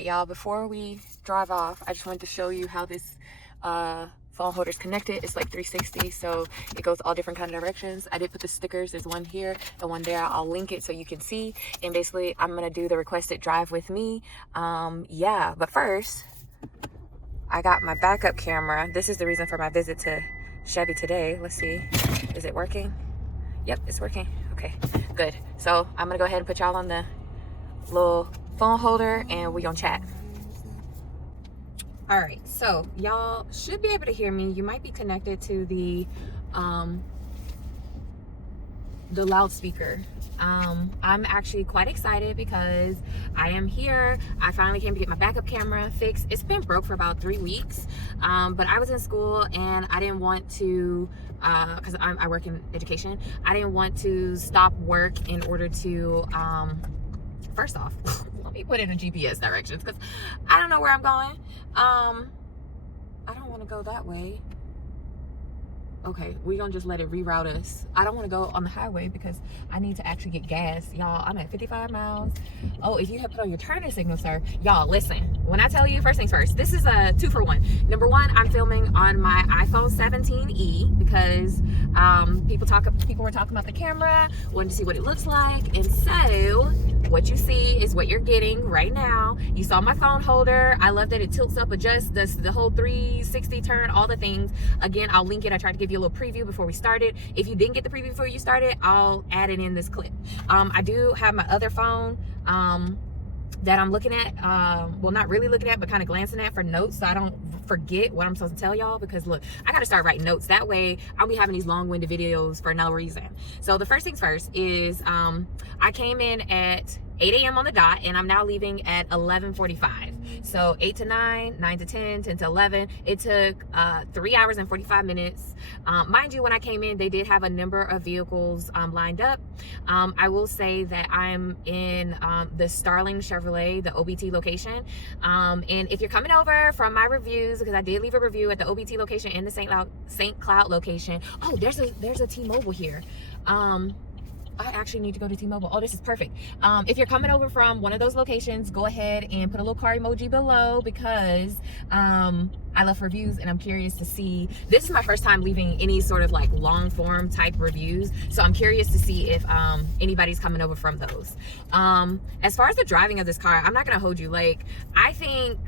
right, y'all, before we drive off, I just wanted to show you how this phone holder is connected. It's like 360, so it goes all different kind of directions. I did put the stickers. There's one here and one there. I'll link it so you can see. And basically, I'm gonna do the requested drive with me. Yeah, but first, I got my backup camera. This is the reason for my visit to Chevy today. Let's see, is it working? Yep, it's working. Okay, good. So I'm gonna go ahead and put y'all on the little phone holder and we gonna chat. All right, so y'all should be able to hear me. You might be connected to the loudspeaker. I'm actually quite excited because I am here. I finally came to get my backup camera fixed. It's been broke for about 3 weeks, but I was in school and I didn't want to, because I work in education, I didn't want to stop work in order to, first off, let me put in a GPS directions because I don't know where I'm going. I don't want to go that way. Okay, we're gonna just let it reroute us. I don't want to go on the highway because I need to actually get gas. Y'all, I'm at 55 miles. Oh, if you have put on your turning signal, sir. Y'all, listen. When I tell you, first things first, this is a 2-for-1. Number one, I'm filming on my iPhone 17e because people were talking about the camera, wanted to see what it looks like. And so, what you see is what you're getting right now. You saw my phone holder. I love that it tilts up, adjusts, does the whole 360 turn, all the things. Again, I'll link it. I tried to give you a little preview before we started. If you didn't get the preview before you started, I'll add it in this clip. I do have my other phone that I'm looking at, well, not really looking at, but kind of glancing at for notes so I don't forget what I'm supposed to tell y'all, because look, I gotta start writing notes. That way I'll be having these long-winded videos for no reason. So the first things first is I came in at 8 a.m. on the dot, and I'm now leaving at 11:45. So 8 to 9, 9 to 10, 10 to 11. It took 3 hours and 45 minutes. Mind you, when I came in, they did have a number of vehicles lined up. I will say that I'm in the Starling Chevrolet, the OBT location. And if you're coming over from my reviews, because I did leave a review at the OBT location and the St. Cloud location. Oh, there's a T-Mobile here. I actually need to go to T-Mobile. Oh, this is perfect. If you're coming over from one of those locations, go ahead and put a little car emoji below because I love reviews and I'm curious to see. This is my first time leaving any sort of like long form type reviews. So I'm curious to see if anybody's coming over from those. As far as the driving of this car, I'm not gonna hold you. Like, I think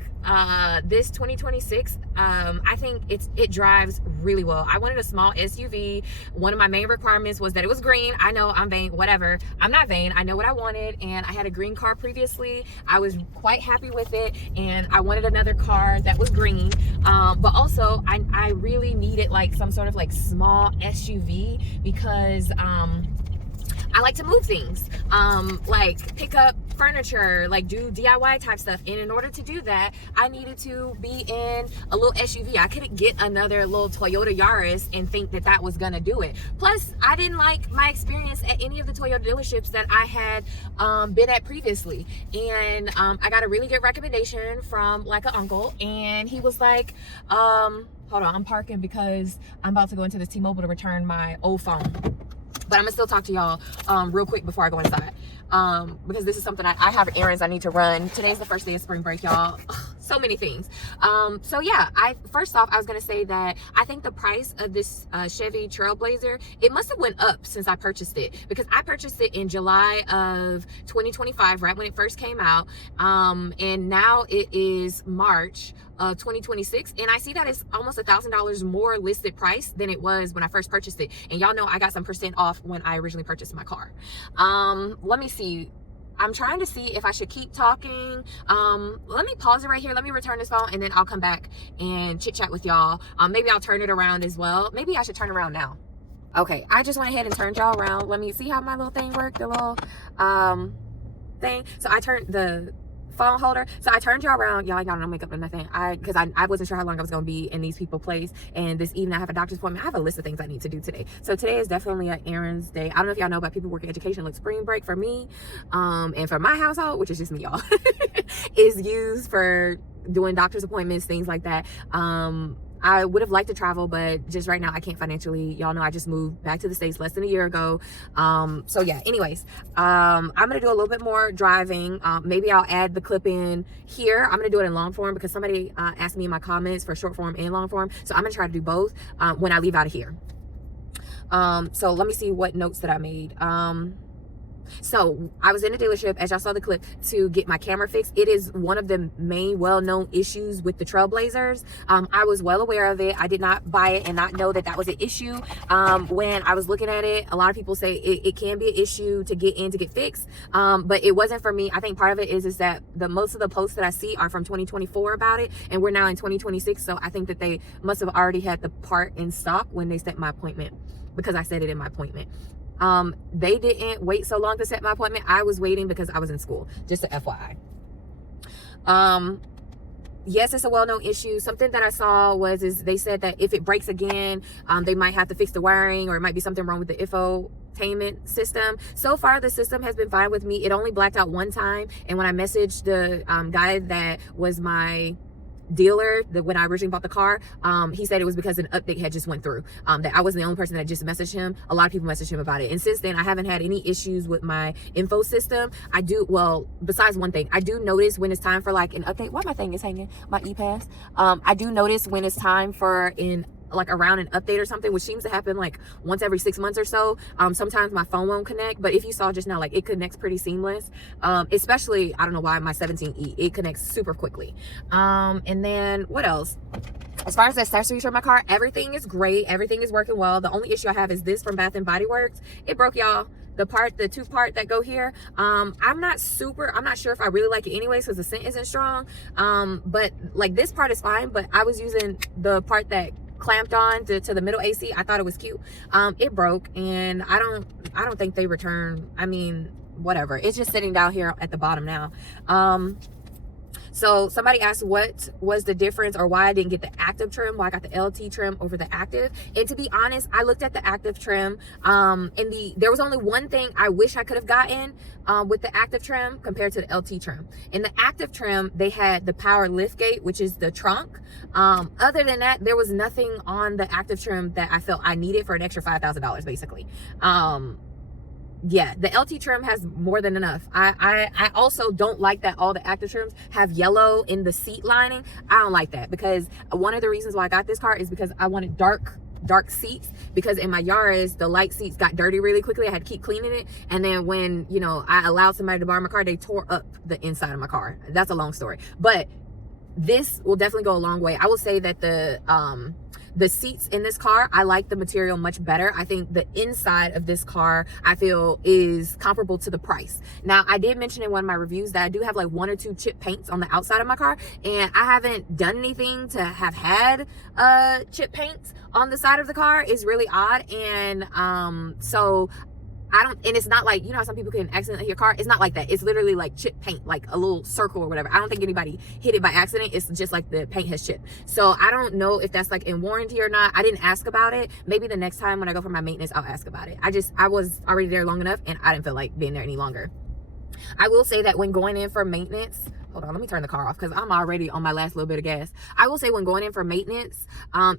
this 2026, I think it drives really well. I wanted a small SUV. One of my main requirements was that it was green. I know I'm vain, whatever. I'm not vain. I know what I wanted, and I had a green car previously. I was quite happy with it, and I wanted another car that was green. But also I really needed like some sort of like small SUV because I like to move things, like pick up furniture, like do DIY type stuff. And in order to do that, I needed to be in a little SUV. I couldn't get another little Toyota Yaris and think that that was gonna do it. Plus, I didn't like my experience at any of the Toyota dealerships that I had been at previously. And I got a really good recommendation from like an uncle, and he was like, hold on, I'm parking because I'm about to go into this T-Mobile to return my old phone. But I'm gonna still talk to y'all real quick before I go inside, because this is something I have errands I need to run. Today's the first day of spring break, y'all. So many things. So yeah, first off, I was gonna say that I think the price of this Chevy Trailblazer, it must have went up since I purchased it, because I purchased it in July of 2025, right when it first came out, and now it is March 2026, and I see that it's almost $1,000 more listed price than it was when I first purchased it. And y'all know I got some percent off when I originally purchased my car. Let me see. I'm trying to see if I should keep talking. Let me pause it right here. Let me return this phone, and then I'll come back and chit chat with y'all. Maybe I'll turn it around as well. Maybe I should turn around now. Okay, I just went ahead and turned y'all around. Let me see how my little thing worked, the little thing. So I turned the phone holder. So I turned y'all around. Y'all got no makeup or nothing. Because I wasn't sure how long I was going to be in these people's place. And this evening I have a doctor's appointment. I have a list of things I need to do today. So today is definitely an errands day. I don't know if y'all know, but people work in education. Like spring break for me, and for my household, which is just me, y'all, is used for doing doctor's appointments, things like that. I would have liked to travel, but just right now I can't financially. Y'all know I just moved back to the States less than a year ago. So yeah, anyways, I'm gonna do a little bit more driving. Maybe I'll add the clip in here. I'm gonna do it in long form because somebody asked me in my comments for short form and long form, so I'm gonna try to do both when I leave out of here. So let me see what notes that I made. So I was in a dealership, as y'all saw the clip, to get my camera fixed. It is one of the main well-known issues with the Trailblazers. I was well aware of it. I did not buy it and not know that that was an issue. When I was looking at it, a lot of people say it can be an issue to get fixed, but it wasn't for me. I think part of it is that most of the posts that I see are from 2024 about it, and we're now in 2026, so I think that they must have already had the part in stock when they set my appointment, because I said it in my appointment. They didn't wait so long to set my appointment. I was waiting because I was in school, just a FYI. Yes, it's a well-known issue. Something that I saw is they said that if it breaks again, they might have to fix the wiring, or it might be something wrong with the infotainment system. So far, the system has been fine with me. It only blacked out one time, and when I messaged the guy that was my dealer when I originally bought the car, he said it was because an update had just went through, that I wasn't the only person that just messaged him. A lot of people messaged him about it, and since then I haven't had any issues with my info system. Besides one thing, I do notice when it's time for like an update. Why my thing is hanging, my e-pass. I do notice when it's time for around an update or something, which seems to happen like once every 6 months or so. Sometimes my phone won't connect, but if you saw just now, like, it connects pretty seamless. Especially, I don't know why, my 17E, it connects super quickly. And then what else? As far as the accessories for my car, everything is great. Everything is working well. The only issue I have is this from Bath and Body Works. It broke, y'all. The two part that go here. I'm not sure if I really like it anyways, because the scent isn't strong. But like, this part is fine, but I was using the part that clamped on to the middle AC. I thought it was cute. It broke, and I don't think they return. I mean, whatever. It's just sitting down here at the bottom now. So somebody asked what was the difference, or why I didn't get the active trim, why I got the LT trim over the active. And to be honest, I looked at the active trim, and there was only one thing I wish I could have gotten with the active trim compared to the LT trim. In the active trim, they had the power lift gate, which is the trunk. Other than that, there was nothing on the active trim that I felt I needed for an extra $5,000 basically. Yeah, the LT trim has more than enough. I also don't like that all the active trims have yellow in the seat lining. I don't like that, because one of the reasons why I got this car is because I wanted dark seats, because in my Yaris the light seats got dirty really quickly. I had to keep cleaning it, and then when I allowed somebody to borrow my car, they tore up the inside of my car. That's a long story, but this will definitely go a long way. I will say that the seats in this car, I like the material much better. I think the inside of this car, I feel, is comparable to the price. Now, I did mention in one of my reviews that I do have like 1 or 2 chip paints on the outside of my car, and I haven't done anything to have had chip paints on the side of the car. It's really odd, and so and it's not like, how some people can accidentally hit your car. It's not like that. It's literally like chip paint, like a little circle or whatever. I don't think anybody hit it by accident. It's just like the paint has chipped. So I don't know if that's like in warranty or not. I didn't ask about it. Maybe the next time when I go for my maintenance, I'll ask about it. I was already there long enough, and I didn't feel like being there any longer. I will say that when going in for maintenance, hold on, let me turn the car off because I'm already on my last little bit of gas. I will say when going in for maintenance,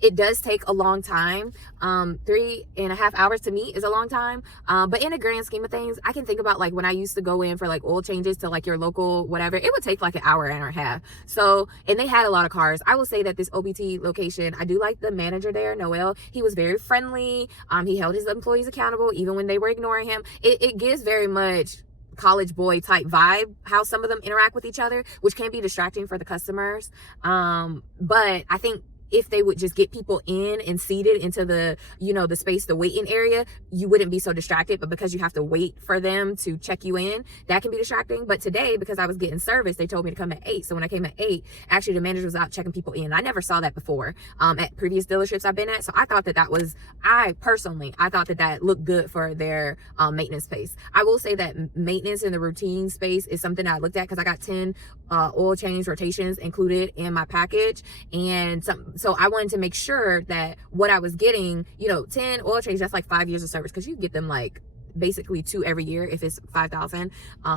it does take a long time. 3.5 hours to me is a long time. But in the grand scheme of things, I can think about like when I used to go in for like oil changes to like your local whatever, it would take like an hour and a half. So, and they had a lot of cars. I will say that this OBT location, I do like the manager there, Noel. He was very friendly. He held his employees accountable even when they were ignoring him. It gives very much college boy type vibe how some of them interact with each other, which can be distracting for the customers. But I think if they would just get people in and seated into the, the space, the waiting area, you wouldn't be so distracted. But because you have to wait for them to check you in, that can be distracting. But today, because I was getting service, they told me to come at 8. So when I came at 8, actually the manager was out checking people in. I never saw that before at previous dealerships I've been at. So I thought that I thought that looked good for their maintenance space. I will say that maintenance in the routine space is something that I looked at because I got 10 oil change rotations included in my package. And so I wanted to make sure that what I was getting, 10 oil change, that's like 5 years of service, because you get them like basically 2 every year if it's 5,000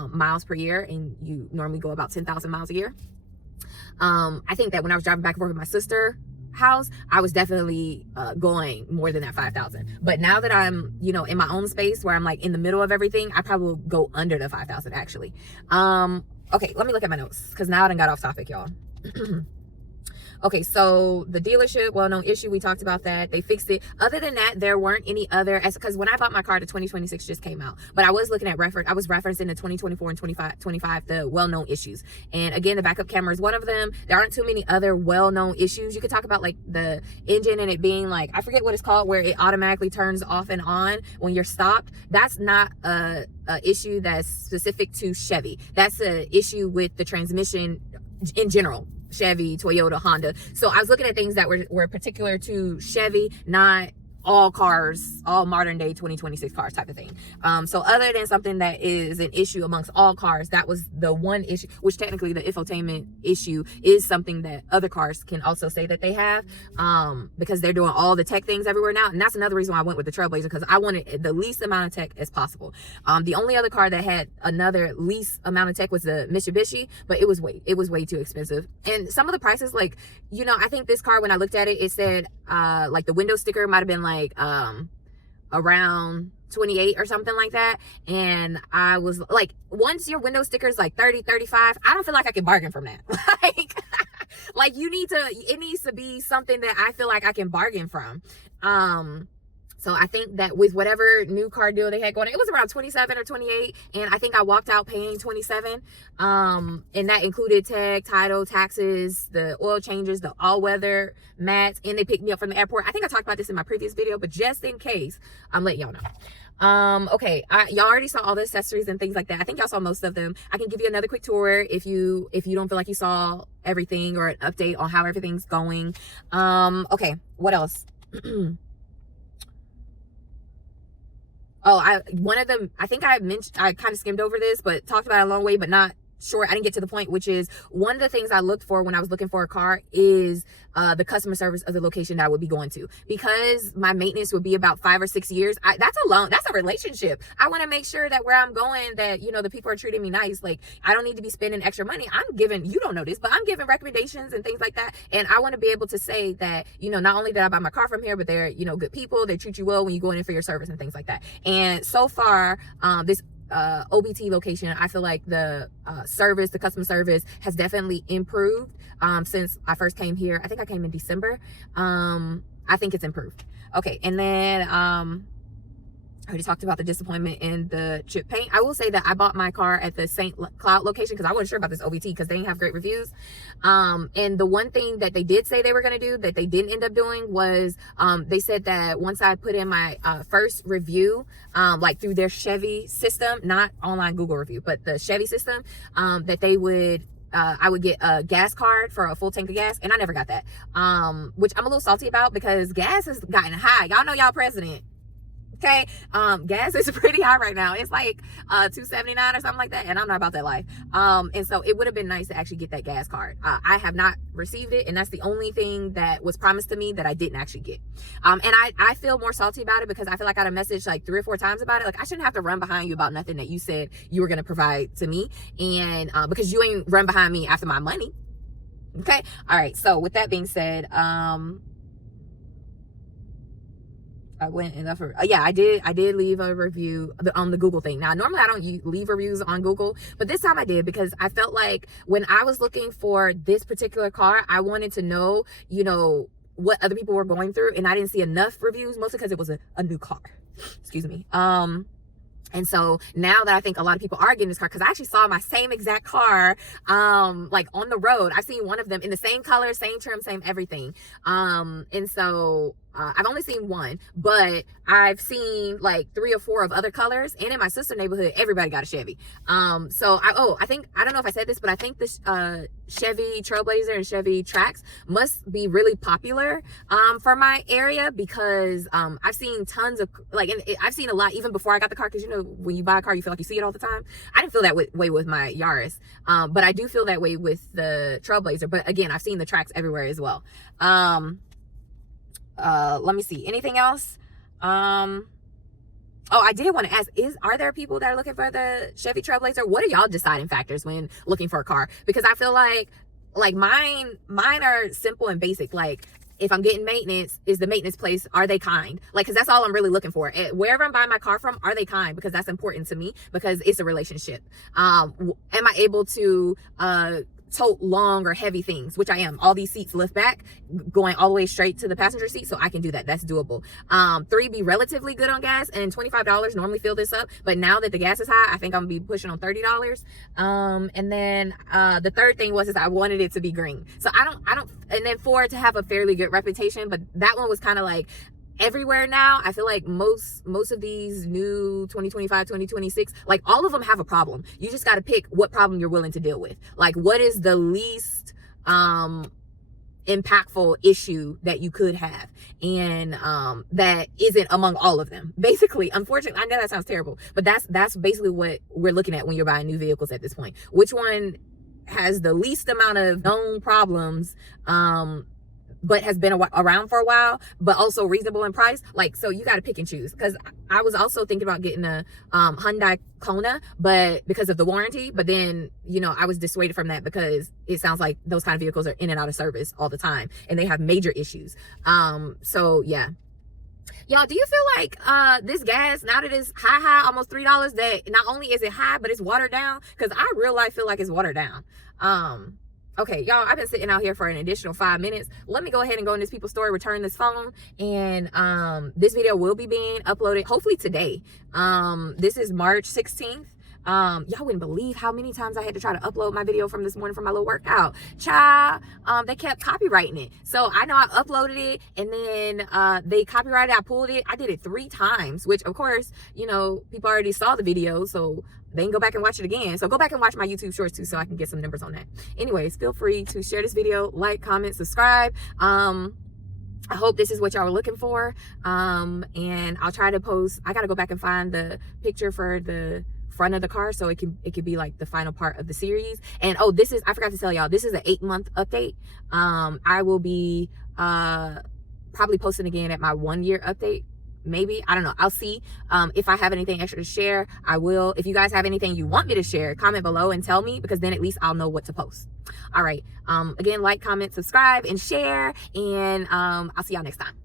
miles per year, and you normally go about 10,000 miles a year. I think that when I was driving back and forth with my sister, house, I was definitely going more than that 5,000. But now that I'm, you know, in my own space where I'm like in the middle of everything, I probably will go under the 5,000 actually. Okay, let me look at my notes because now I done got off topic, y'all. Okay, so the dealership, well-known issue, we talked about that. They fixed it. Other than that, there weren't any other, because when I bought my car, the 2026 just came out. But I was looking at I was referencing the 2024 and 25, the well-known issues. And again, the backup camera is one of them. There aren't too many other well-known issues. You could talk about like the engine and it being like, I forget what it's called, where it automatically turns off and on when you're stopped. That's not a issue that's specific to Chevy. That's an issue with the transmission in general. Chevy, Toyota, Honda. So I was looking at things that were particular to Chevy, not all cars, all modern day 2026 cars type of thing. So other than something that is an issue amongst all cars, that was the one issue, which technically the infotainment issue is something that other cars can also say that they have, because they're doing all the tech things everywhere now. And that's another reason why I went with the Trailblazer, because I wanted the least amount of tech as possible. The only other car that had another least amount of tech was the Mitsubishi, but it was way too expensive. And some of the prices, like, you know, I think this car, when I looked at it, it said like the window sticker might have been like around 28 or something like that. And I was like, once your window sticker is like 30, 35, I don't feel like I can bargain from that. like it needs to be something that I feel like I can bargain from. So I think that with whatever new car deal they had going, it was around 27 or 28. And I think I walked out paying 27. And that included tag, title, taxes, the oil changes, the all-weather mats, and they picked me up from the airport. I think I talked about this in my previous video, but just in case, I'm letting y'all know. Okay, y'all already saw all the accessories and things like that. I think y'all saw most of them. I can give you another quick tour if you don't feel like you saw everything, or an update on how everything's going. Okay, what else? Oh, one of them, I think I mentioned, I kind of skimmed over this, but talked about it a long way, but not short. I didn't get to the point, which is one of the things I looked for when I was looking for a car is the customer service of the location that I would be going to, because my maintenance would be about 5 or 6 years. That's a relationship. I want to make sure that where I'm going, that, you know, the people are treating me nice. Like, I don't need to be spending extra money. I'm giving, you don't know this, but I'm giving recommendations and things like that. And I want to be able to say that, you know, not only did I buy my car from here, but they're, you know, good people. They treat you well when you go in for your service and things like that. And so far, this OBT location, I feel like the service, the customer service has definitely improved since I first came here. I think I came in December. I think it's improved. Okay, and then I already talked about the disappointment in the chip paint. I will say that I bought my car at the St. Cloud location because I wasn't sure about this OBT because they didn't have great reviews. And the one thing that they did say they were going to do that they didn't end up doing was they said that once I put in my first review, like through their Chevy system, not online Google review, but the Chevy system, that they would I would get a gas card for a full tank of gas, and I never got that, which I'm a little salty about because gas has gotten high. Y'all know y'all president. Okay, gas is pretty high right now. It's like $2.79 or something like that, and I'm not about that life. And so it would have been nice to actually get that gas card. I have not received it, and that's the only thing that was promised to me that I didn't actually get. And I feel more salty about it because I feel like I got a message like 3 or 4 times about it. Like, I shouldn't have to run behind you about nothing that you said you were going to provide to me, and because you ain't run behind me after my money. Okay, all right. So with that being said, I went and left yeah, I did leave a review on the Google thing. Now, normally I don't leave reviews on Google, but this time I did because I felt like when I was looking for this particular car, I wanted to know, you know, what other people were going through, and I didn't see enough reviews, mostly because it was a new car. Excuse me. And so now that I think a lot of people are getting this car, because I actually saw my same exact car, like on the road. I've seen one of them in the same color, same trim, same everything. And so I've only seen one, but I've seen like 3 or 4 of other colors. And in my sister neighborhood, everybody got a Chevy. So I don't know if I said this, but I think this Chevy Trailblazer and Chevy Trax must be really popular for my area, because I've seen tons of, like, and I've seen a lot even before I got the car, because you know when you buy a car you feel like you see it all the time. I didn't feel that way with my Yaris, but I do feel that way with the Trailblazer. But again, I've seen the Trax everywhere as well. Let me see, anything else? Oh, I did want to ask, are there people that are looking for the Chevy Trailblazer? What are y'all deciding factors when looking for a car? Because I feel like mine are simple and basic. Like, if I'm getting maintenance, is the maintenance place, are they kind? Like, because that's all I'm really looking for. Wherever I'm buying my car from, are they kind? Because that's important to me, because it's a relationship. Am I able to tote long or heavy things, which I am. All these seats lift back, going all the way straight to the passenger seat, so I can do that. That's doable. 3, be relatively good on gas, and $25 normally fill this up, but now that the gas is high, I think I'm gonna be pushing on $30. And then the third thing was, is I wanted it to be green. So I don't, and then 4, to have a fairly good reputation, but that one was kind of like everywhere now. I feel like most of these new 2025, 2026, like all of them have a problem. You just got to pick what problem you're willing to deal with. Like, what is the least impactful issue that you could have, and that isn't among all of them, basically. Unfortunately, I know that sounds terrible, but that's basically what we're looking at when you're buying new vehicles at this point. Which one has the least amount of known problems, but has been around for a while, but also reasonable in price. Like, so you got to pick and choose. Because I was also thinking about getting a Hyundai Kona, but because of the warranty, but then, you know, I was dissuaded from that because it sounds like those kind of vehicles are in and out of service all the time, and they have major issues. So yeah. Y'all, do you feel like this gas, now that it's high, almost $3, that not only is it high, but it's watered down? Because I real life feel like it's watered down. Okay, y'all, I've been sitting out here for an additional 5 minutes. Let me go ahead and go in this People Story, return this phone, and this video will be being uploaded hopefully today. This is March 16th. Y'all wouldn't believe how many times I had to try to upload my video from this morning from my little workout. Child, they kept copyrighting it. So I know I uploaded it, and then they copyrighted it. I pulled it. I did it 3 times, which of course, you know, people already saw the video, so they can go back and watch it again. So go back and watch my YouTube shorts too, so I can get some numbers on that. Anyways, feel free to share this video, comment, subscribe. I hope this is what y'all were looking for. And I'll try to post. I gotta go back and find the picture for the front of the car, so it could be like the final part of the series. And oh, this is, I forgot to tell y'all, this is an 8-month update. I will be probably posting again at my 1-year update. Maybe, I don't know, I'll see. If I have anything extra to share, I will. If you guys have anything you want me to share, comment below and tell me, because then at least I'll know what to post. All right, again, comment, subscribe, and share, and I'll see y'all next time.